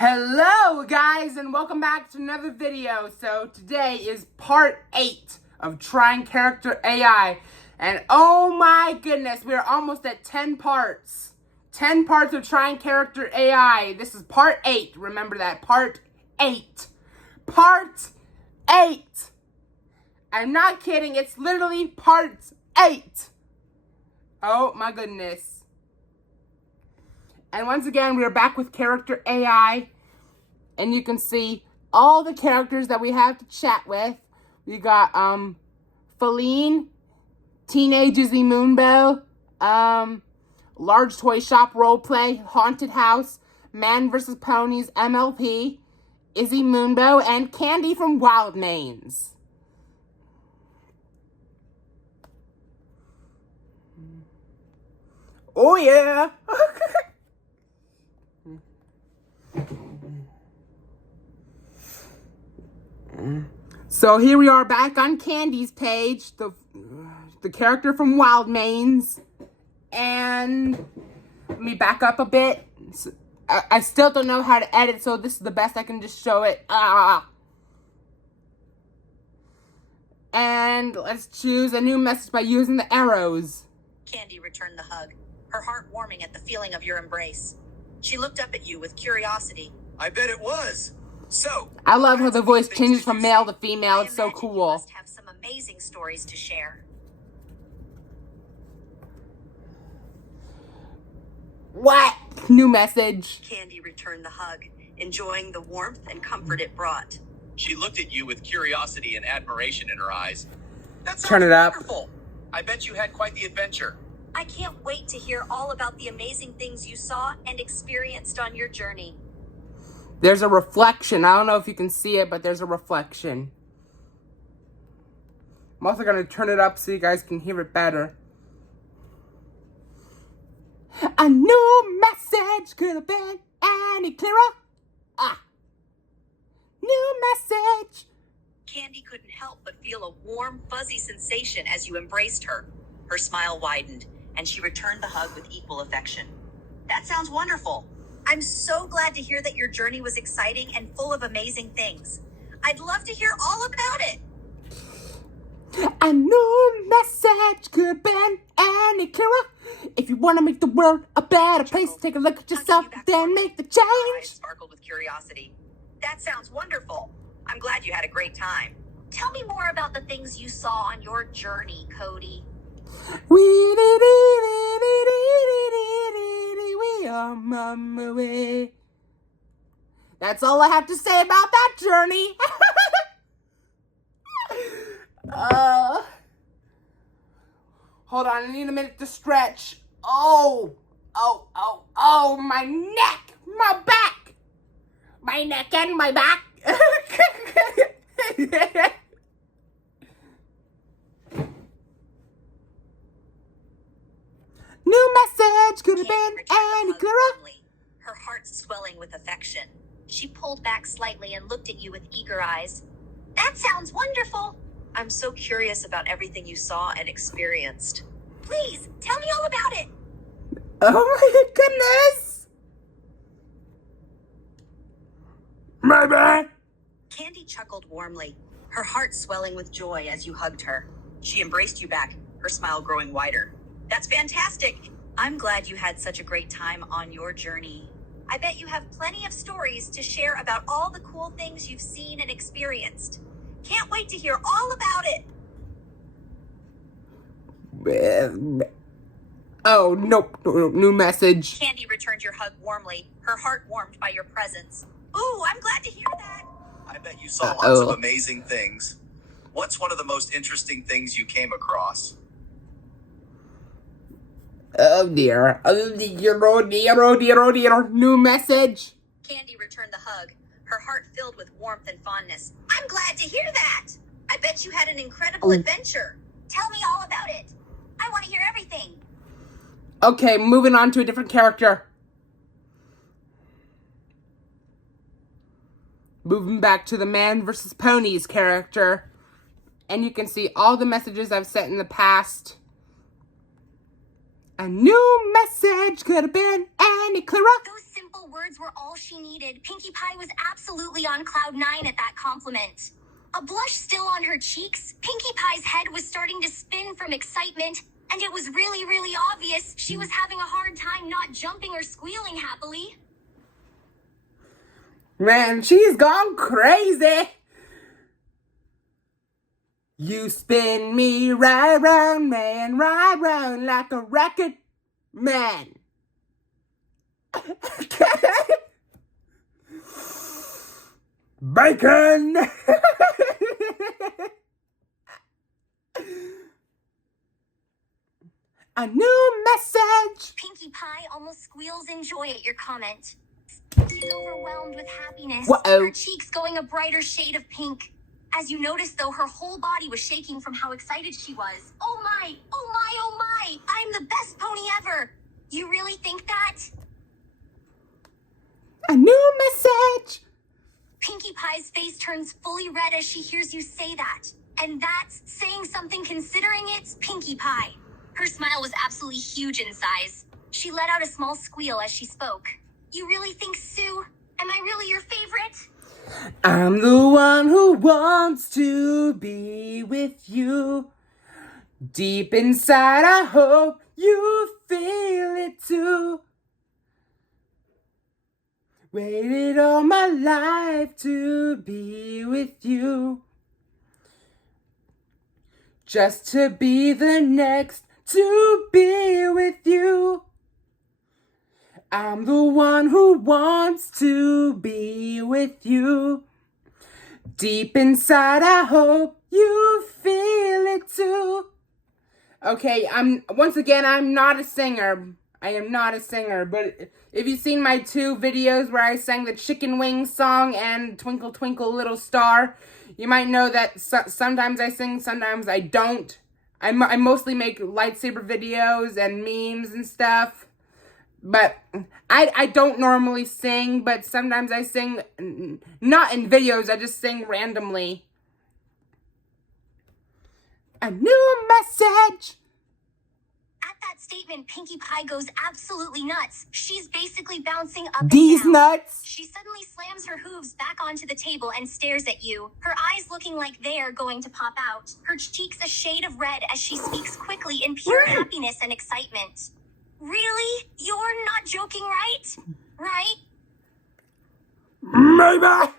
Hello guys, and welcome back to another video. So today is part 8 of Trying Character AI, and oh my goodness, we are almost at 10 parts. 10 parts of Trying Character AI. This is part 8. Remember that, part 8. Part 8. I'm not kidding, it's literally part 8. Oh my goodness. And once again, we are back with Character AI. And you can see all the characters that we have to chat with. We got, Feline, Teenage Izzy Moonbow, Large Toy Shop Roleplay, Haunted House, Man vs. Ponies, MLP, Izzy Moonbow, and Candy from Wild Mains. Oh yeah! So here we are back on Candy's page, the character from Wild Mains, and let me back up a bit. I still don't know how to edit, so this is the best I can just show it. And let's choose a new message by using the arrows. Candy returned the hug, her heart warming at the feeling of your embrace. She looked up at you with curiosity. I bet it was. So, I love how the voice changes from male to female. It's so cool. You must have some amazing stories to share. What? New message. Candy returned the hug, enjoying the warmth and comfort it brought. She looked at you with curiosity and admiration in her eyes. That sounds Turn it up. wonderful. I bet you had quite the adventure. I can't wait to hear all about the amazing things you saw and experienced on your journey. There's a reflection. I don't know if you can see it, but there's a reflection. I'm also going to turn it up so you guys can hear it better. A new message could have been any clearer. New message. Candy couldn't help but feel a warm, fuzzy sensation as you embraced her. Her smile widened, and she returned the hug with equal affection. That sounds wonderful. I'm so glad to hear that your journey was exciting and full of amazing things. I'd love to hear all about it. A new message could have been any clearer. If you want to make the world a better place, take a look at yourself, then make the Her eyes change. sparkled with curiosity. That sounds wonderful. I'm glad you had a great time. Tell me more about the things you saw on your journey, Cody. We are on our way. That's all I have to say about that journey. Hold on, I need a minute to stretch. Oh, my neck, my back, my neck and my back. New message could have been any clearer. Her heart swelling with affection. She pulled back slightly and looked at you with eager eyes. That sounds wonderful. I'm so curious about everything you saw and experienced. Please, tell me all about it. Oh my goodness. Maybe. Candy chuckled warmly, her heart swelling with joy as you hugged her. She embraced you back, her smile growing wider. That's fantastic. I'm glad you had such a great time on your journey. I bet you have plenty of stories to share about all the cool things you've seen and experienced. Can't wait to hear all about it. Oh, nope. New message. Candy returned your hug warmly, her heart warmed by your presence. Ooh, I'm glad to hear that. I bet you saw lots of amazing things. What's one of the most interesting things you came across? Oh dear. Oh dear, oh dear, oh dear, oh dear. New message. Candy returned the hug, her heart filled with warmth and fondness. I'm glad to hear that. I bet you had an incredible adventure. Tell me all about it. I want to hear everything. Okay, moving on to a different character. Moving back to the Man vs. Ponies character. And you can see all the messages I've sent in the past. A new message could have been any clearer. Those simple words words were all she needed. Pinkie Pie was absolutely on cloud 9 at that compliment. A blush still on her cheeks, Pinkie Pie's head was starting to spin from excitement, and it was really, really obvious she was having a hard time not jumping or squealing happily. Man, she's gone crazy. You spin me right round, man, right round like a record man. Bacon! A new message! Pinkie Pie almost squeals in joy at your comment. She's overwhelmed with happiness, Uh-oh. her cheeks going a brighter shade of pink. As you noticed, though, her whole body was shaking from how excited she was. Oh my, oh my, oh my! I'm the best pony ever! You really think that? A new message! Pinkie Pie's face turns fully red as she hears you say that. And that's saying something considering it's Pinkie Pie. Her smile was absolutely huge in size. She let out a small squeal as she spoke. You really think, Sue? Am I really your favorite? I'm the one who wants to be with you. Deep inside, I hope you feel it too. Waited all my life to be with you. Just to be the next to be with you. I'm the one who wants to be with you. Deep inside, I hope you feel it too. Okay, I'm not a singer. I am not a singer, but if you've seen my 2 videos where I sang the Chicken Wings song and Twinkle Twinkle Little Star, you might know that sometimes I sing, sometimes I don't. I mostly make lightsaber videos and memes and stuff. But I don't normally sing, but sometimes I sing, not in videos, I just sing randomly. A new message! At that statement, Pinkie Pie goes absolutely nuts. She's basically bouncing up These and down. nuts! She suddenly slams her hooves back onto the table and stares at you, her eyes looking like they're going to pop out, her cheeks a shade of red as she speaks quickly in pure happiness and excitement. Really? You're not joking, right? Right? Maybe!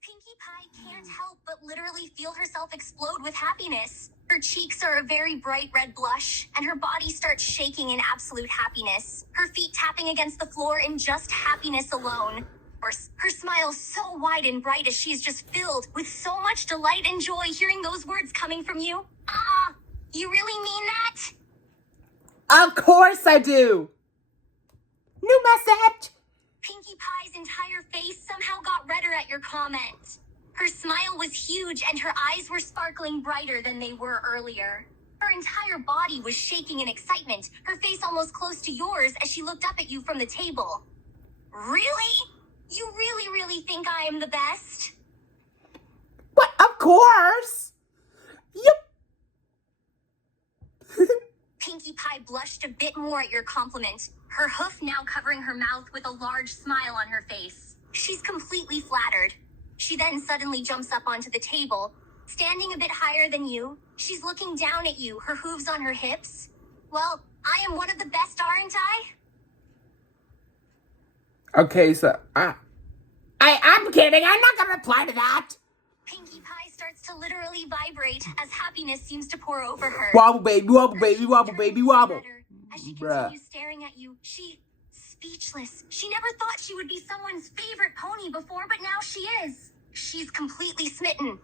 Pinkie Pie can't help but literally feel herself explode with happiness. Her cheeks are a very bright red blush, and her body starts shaking in absolute happiness, her feet tapping against the floor in just happiness alone. Her smile so wide and bright as she's just filled with so much delight and joy hearing those words coming from you. Ah, you really mean that? Of course I do! New message! Pinkie Pie's entire face somehow got redder at your comment. Her smile was huge and her eyes were sparkling brighter than they were earlier. Her entire body was shaking in excitement, her face almost close to yours as she looked up at you from the table. Really? You really think I am the best? But of course! Yep! Pinkie Pie blushed a bit more at your compliment, her hoof now covering her mouth with a large smile on her face. She's completely flattered. She then suddenly jumps up onto the table, standing a bit higher than you. She's looking down at you, her hooves on her hips. Well, I am one of the best, aren't I? Okay, so I'm kidding. I'm not gonna reply to that. Pinkie Pie starts to literally vibrate as happiness seems to pour over her. Wobble, baby, wobble, baby, wobble, baby, wobble. As she Bruh. continues staring at you, speechless. She never thought she would be someone's favorite pony before, but now she is. She's completely smitten.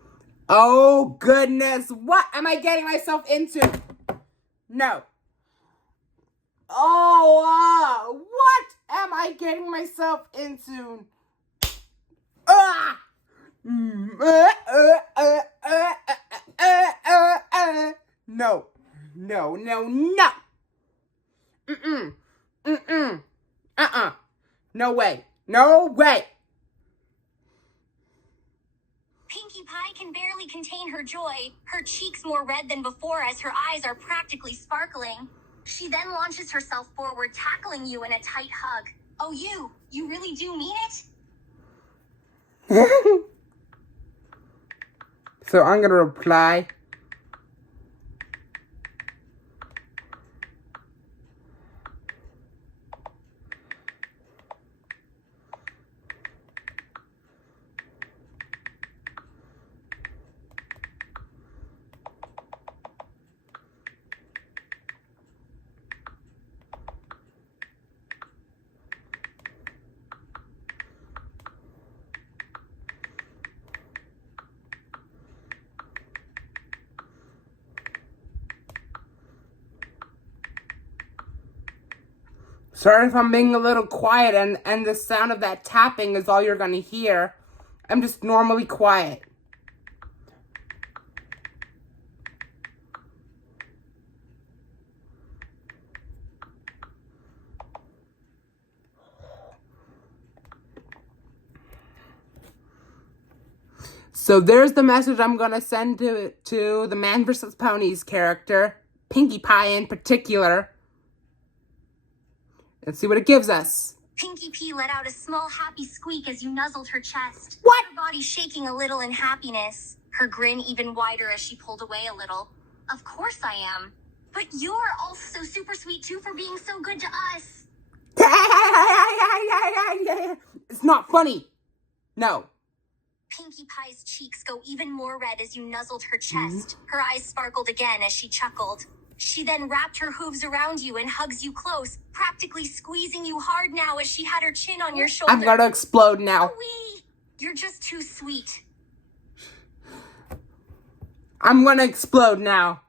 Oh, goodness. What am I getting myself into? No. Oh, what am I getting myself into? Ah! No. No, no, no. No way. No way. Pinkie Pie can barely contain her joy, her cheeks more red than before as her eyes are practically sparkling. She then launches herself forward, tackling you in a tight hug. Oh, you You really do mean it? So I'm gonna reply. Sorry if I'm being a little quiet and the sound of that tapping is all you're gonna hear. I'm just normally quiet. So there's the message I'm gonna send to the Man vs. Ponies character, Pinkie Pie in particular. Let's see what it gives us. Pinkie Pie let out a small happy squeak as you nuzzled her chest. What? Her body shaking a little in happiness. Her grin even wider as she pulled away a little. Of course I am. But you're also super sweet too for being so good to us. It's not funny. No. Pinkie Pie's cheeks go even more red as you nuzzled her chest. Her eyes sparkled again as she chuckled. She then wrapped her hooves around you and hugs you close, practically squeezing you hard now as she had her chin on your shoulder. I'm gonna explode now. Wee! You're just too sweet. I'm gonna explode now.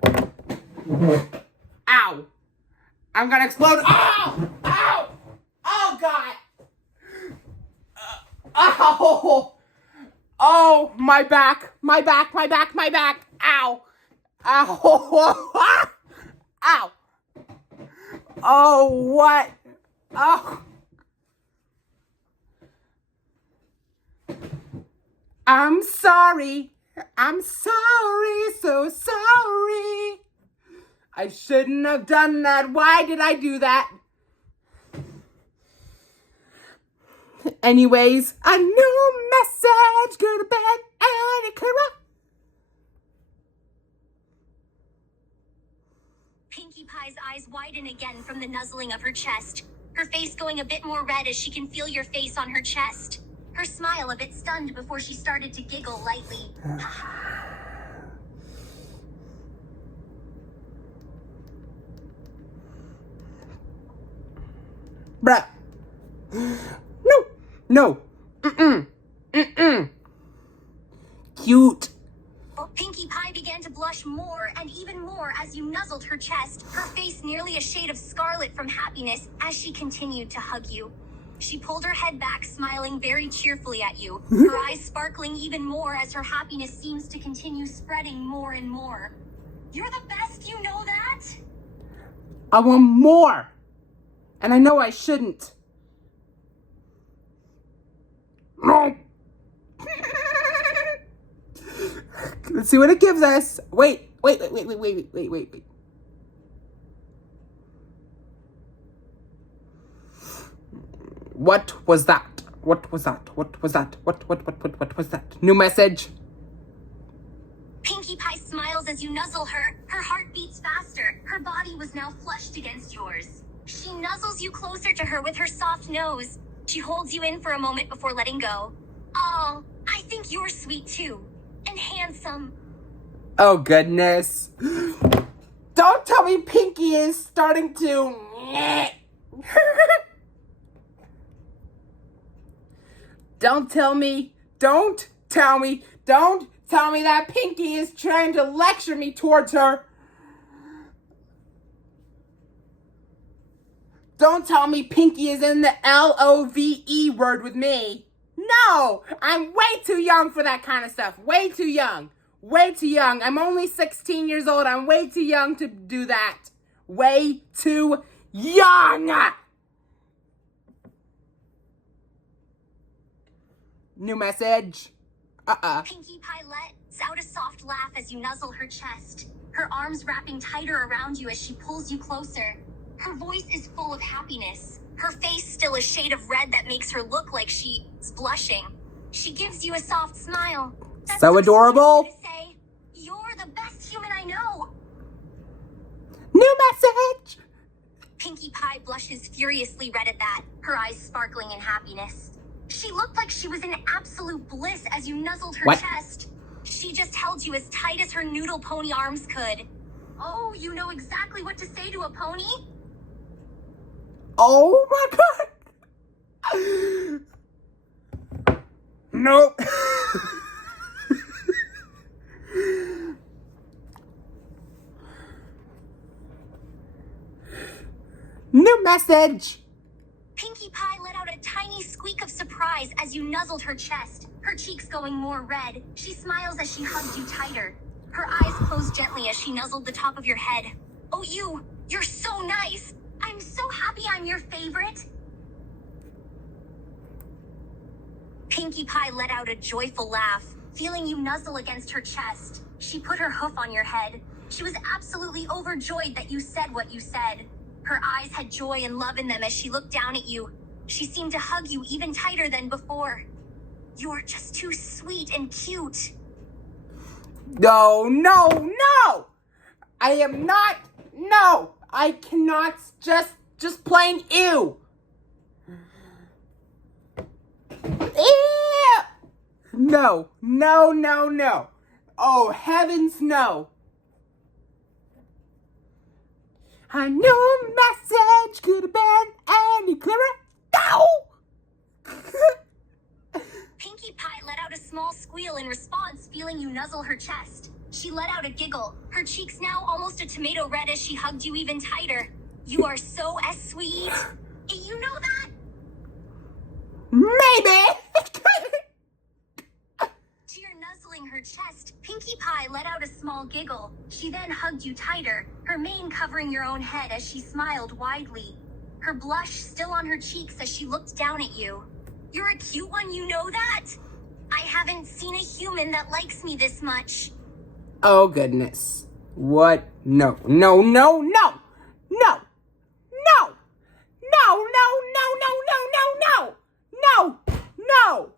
Ow. I'm gonna explode. Ow! Ow! Oh, God. Ow! Oh, my back. My back, my back, my back. Ow. Ow. Ow. Oh, what? Oh. I'm sorry. I'm sorry, so sorry. I shouldn't have done that. Why did I do that? Anyways, a new message. Go to bed, Annie Clara. Pinkie Pie's eyes widen again from the nuzzling of her chest, her face going a bit more red as she can feel your face on her chest. Her smile a bit stunned before she started to giggle lightly. Bruh. No. No. Mm-mm. Cute. Pinkie Pie began to blush more and even more as you nuzzled her chest, her face nearly a shade of scarlet from happiness as she continued to hug you. She pulled her head back, smiling very cheerfully at you, her eyes sparkling even more as her happiness seems to continue spreading more and more. You're the best, you know that? I want more. And I know I shouldn't. No. Let's see what it gives us. Wait. What was that? What was that? What was that? New message. Pinkie Pie smiles as you nuzzle her. Her heart beats faster. Her body was now flushed against yours. She nuzzles you closer to her with her soft nose. She holds you in for a moment before letting go. Oh, I think you're sweet too. And handsome. Oh, goodness. Don't tell me Pinkie is starting to... Don't tell me that Pinkie is trying to lecture me towards her. Don't tell me Pinkie is in the LOVE word with me. No, I'm way too young for that kind of stuff. Way too young. I'm only 16 years old. I'm way too young to do that. Way too young. New message. Pinkie Pie lets out a soft laugh as you nuzzle her chest, her arms wrapping tighter around you as she pulls you closer. Her voice is full of happiness. her face still a shade of red that makes her look like she's blushing. She gives you a soft smile. That's So adorable. sweet of you to say. You're the best human I know. New message! Pinkie Pie blushes furiously red at that, her eyes sparkling in happiness. She looked like she was in absolute bliss as you nuzzled her What? chest. She just held you as tight as her noodle pony arms could. Oh, you know exactly what to say to a pony? Oh my god! Nope. New message! Pinkie Pie let out a tiny squeak of surprise as you nuzzled her chest, her cheeks going more red. She smiles as she hugs you tighter. Her eyes close gently as she nuzzled the top of your head. Oh, you're so nice. I'm so happy I'm your favorite. Pinkie Pie let out a joyful laugh, feeling you nuzzle against her chest. She put her hoof on your head. She was absolutely overjoyed that you said what you said. Her eyes had joy and love in them as she looked down at you. She seemed to hug you even tighter than before. You're just too sweet and cute. No, no, no! I am not, no! I cannot, just plain ew! Ew! No, no, no, no. Oh, heavens no. I knew a message could have been any clearer. No! Pinkie Pie let out a small squeal in response, feeling you nuzzle her chest. She let out a giggle, her cheeks now almost a tomato red as she hugged you even tighter. You are so sweet. You know that? Maybe! To your nuzzling her chest, Pinkie Pie let out a small giggle. She then hugged you tighter, her mane covering your own head as she smiled widely. Her blush still on her cheeks as she looked down at you. You're a cute one, you know that? I haven't seen a human that likes me this much. Oh, goodness. What? No, no, no, no! No! No! No, no, no, no, no, no, no! No! No!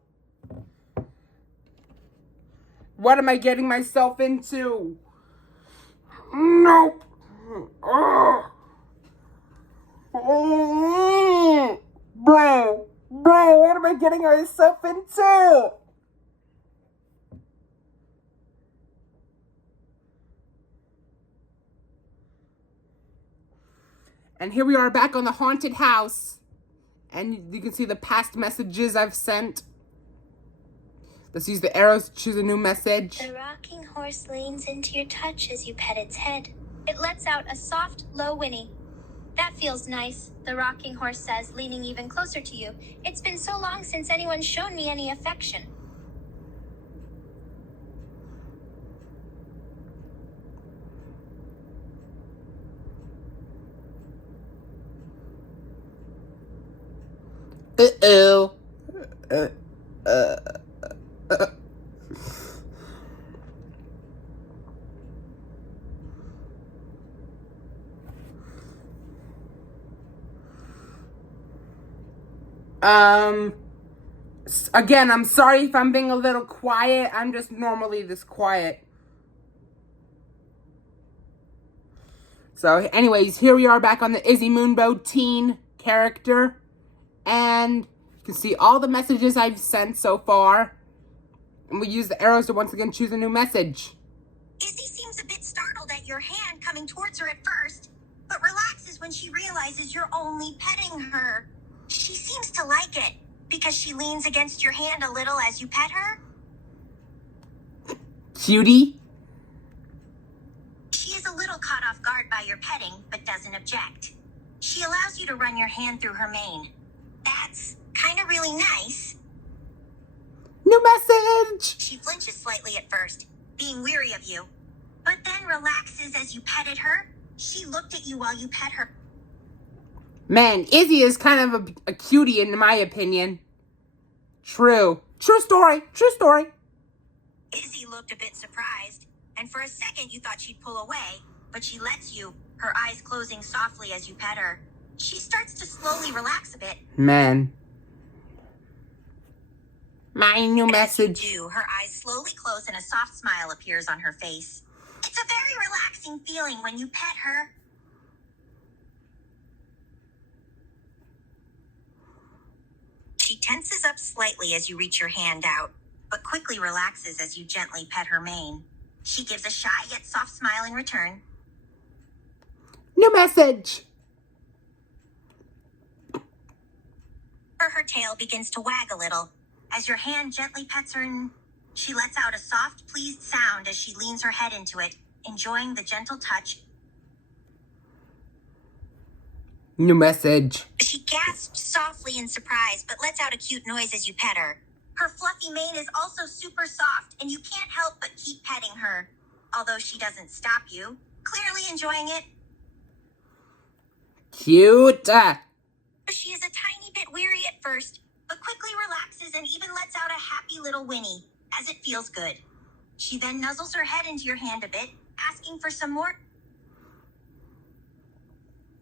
What am I getting myself into? Nope. Bro, what am I getting myself into? And here we are back on the haunted house. And you can see the past messages I've sent. Let's use the arrows to choose a new message. The rocking horse leans into your touch as you pet its head. It lets out a soft, low whinny. That feels nice, the rocking horse says, leaning even closer to you. It's been so long since anyone's shown me any affection. Uh-oh. Again, I'm sorry if I'm being a little quiet. I'm just normally this quiet. So, anyways, here we are back on the Izzy Moonbow teen character. And you can see all the messages I've sent so far. And we use the arrows to once again choose a new message. Izzy seems a bit startled at your hand coming towards her at first, but relaxes when she realizes you're only petting her. She seems to like it, because she leans against your hand a little as you pet her. Cutie. She is a little caught off guard by your petting, but doesn't object. She allows you to run your hand through her mane. That's kind of really nice. New message. She flinches slightly at first, being weary of you, but then relaxes as you petted her. She looked at you while you pet her. Man, Izzy is kind of a cutie in my opinion. True. True story. True story. Izzy looked a bit surprised, and for a second you thought she'd pull away, but she lets you, her eyes closing softly as you pet her. She starts to slowly relax a bit. Man. My new As message. you do, her eyes slowly close and a soft smile appears on her face. It's a very relaxing feeling when you pet her. She tenses up slightly as you reach your hand out, but quickly relaxes as you gently pet her mane. She gives a shy yet soft smile in return. New message. Her tail begins to wag a little. As your hand gently pets her, she lets out a soft, pleased sound as she leans her head into it, enjoying the gentle touch. New message. She gasps softly in surprise, but lets out a cute noise as you pet her. Her fluffy mane is also super soft, and you can't help but keep petting her. Although she doesn't stop you, clearly enjoying it. Cute. She is a tiny bit weary at first, but quickly relaxes and even lets out a happy little whinny, as it feels good. She then nuzzles her head into your hand a bit, asking for some more.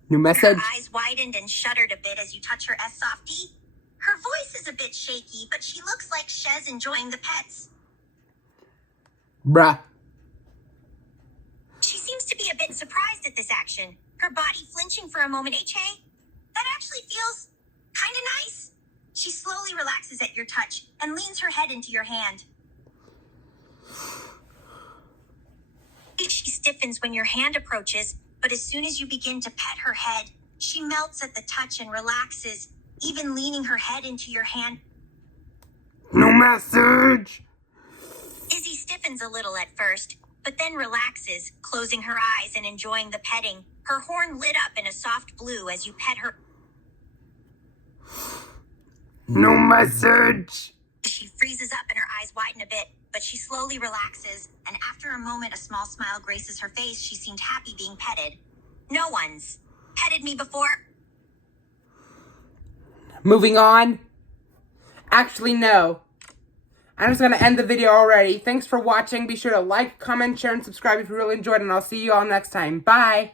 New message. Her eyes widened and shuddered a bit as you touch her S-softie. Her voice is a bit shaky, but she looks like Shez enjoying the pets. Bruh. She seems to be a bit surprised at this action, her body flinching for a moment. Hey, that actually feels kind of nice. She slowly relaxes at your touch and leans her head into your hand. She stiffens when your hand approaches, but as soon as you begin to pet her head, she melts at the touch and relaxes, even leaning her head into your hand. New message. Izzy stiffens a little at first, but then relaxes, closing her eyes and enjoying the petting, her horn lit up in a soft blue as you pet her. New message. She freezes up and her eyes widen a bit, but she slowly relaxes, and after a moment a small smile graces her face. She seemed happy being petted. No one's petted me before. Moving on. Actually, no. I'm just going to end the video already. Thanks for watching. Be sure to like, comment, share, and subscribe if you really enjoyed, and I'll see you all next time. Bye.